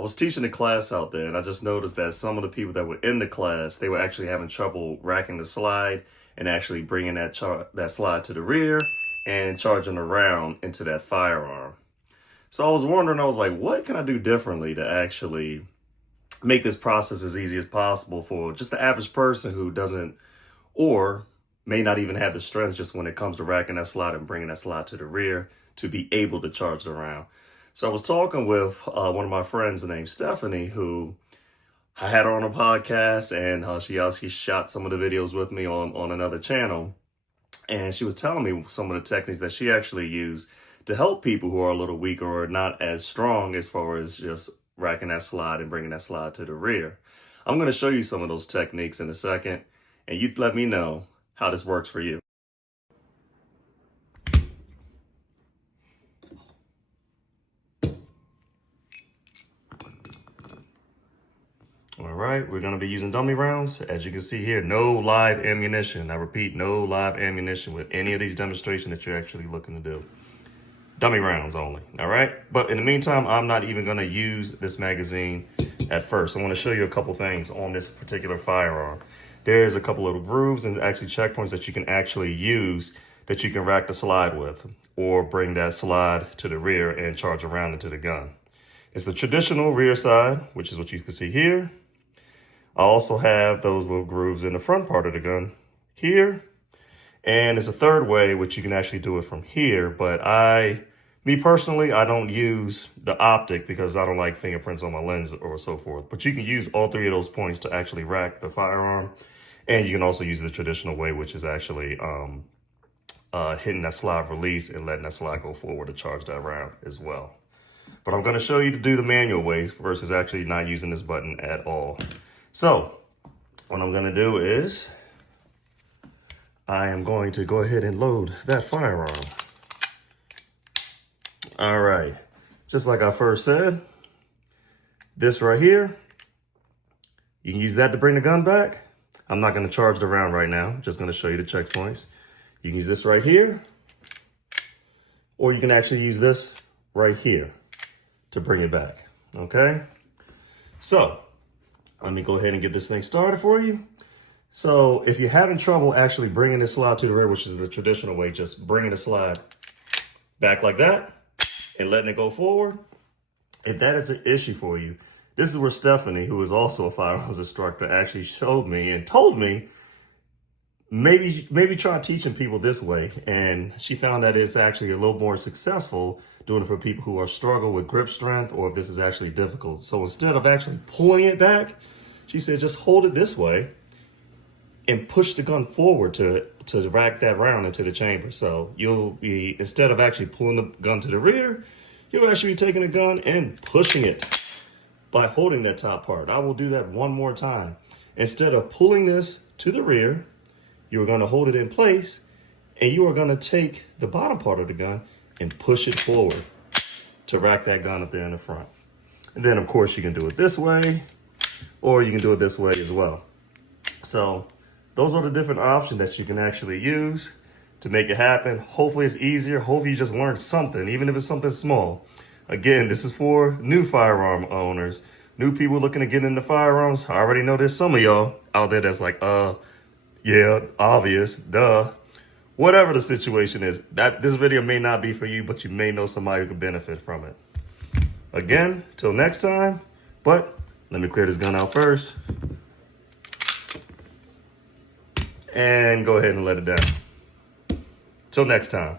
I was teaching a class out there, and I just noticed that some of the people that were in the class, they were actually having trouble racking the slide and actually bringing that slide to the rear and charging around into that firearm. So I was wondering, I was like, what can I do differently to actually make this process as easy as possible for just the average person who doesn't, or may not even have the strength just when it comes to racking that slide and bringing that slide to the rear to be able to charge it around. So I was talking with one of my friends named Stephanie, who I had her on a podcast, and she also shot some of the videos with me on another channel. And she was telling me some of the techniques that she actually used to help people who are a little weaker or not as strong as far as just racking that slide and bringing that slide to the rear. I'm going to show you some of those techniques in a second, and you let me know how this works for you. All right, we're going to be using dummy rounds. As you can see here, no live ammunition. I repeat, no live ammunition with any of these demonstrations that you're actually looking to do. Dummy rounds only, all right? But in the meantime, I'm not even going to use this magazine at first. I want to show you a couple things on this particular firearm. There is a couple little grooves and actually checkpoints that you can actually use that you can rack the slide with or bring that slide to the rear and charge around into the gun. It's the traditional rear side, which is what you can see here. I also have those little grooves in the front part of the gun here. And it's a third way, which you can actually do it from here. But me personally, I don't use the optic because I don't like fingerprints on my lens or so forth. But you can use all three of those points to actually rack the firearm. And you can also use the traditional way, which is actually hitting that slide release and letting that slide go forward to charge that round as well. But I'm going to show you to do the manual way versus actually not using this button at all. So what I'm going to do is I am going to go ahead and load that firearm. All right, just like I first said, this right here, you can use that to bring the gun back. I'm not going to charge the round right now. I'm just going to show you the checkpoints. You can use this right here, or you can actually use this right here to bring it back, okay? So let me go ahead and get this thing started for you. So if you're having trouble actually bringing this slide to the rear, which is the traditional way, just bringing the slide back like that and letting it go forward. If that is an issue for you, this is where Stephanie, who is also a firearms instructor, actually showed me and told me, maybe try teaching people this way. And she found that it's actually a little more successful doing it for people who are struggle with grip strength or if this is actually difficult. So instead of actually pulling it back, she said, just hold it this way and push the gun forward to rack that round into the chamber. So you'll be, instead of actually pulling the gun to the rear, you'll actually be taking the gun and pushing it by holding that top part. I will do that one more time. Instead of pulling this to the rear, you're going to hold it in place and you are going to take the bottom part of the gun and push it forward to rack that gun up there in the front. And then of course you can do it this way, or you can do it this way as well. So those are the different options that you can actually use to make it happen. Hopefully it's easier. Hopefully you just learned something, even if it's something small. Again, this is for new firearm owners, new people looking to get into firearms. I already know there's some of y'all out there that's like, yeah, obvious, duh. Whatever the situation is, this video may not be for you, but you may know somebody who could benefit from it. Again, till next time, but let me clear this gun out first. And go ahead and let it down. Till next time.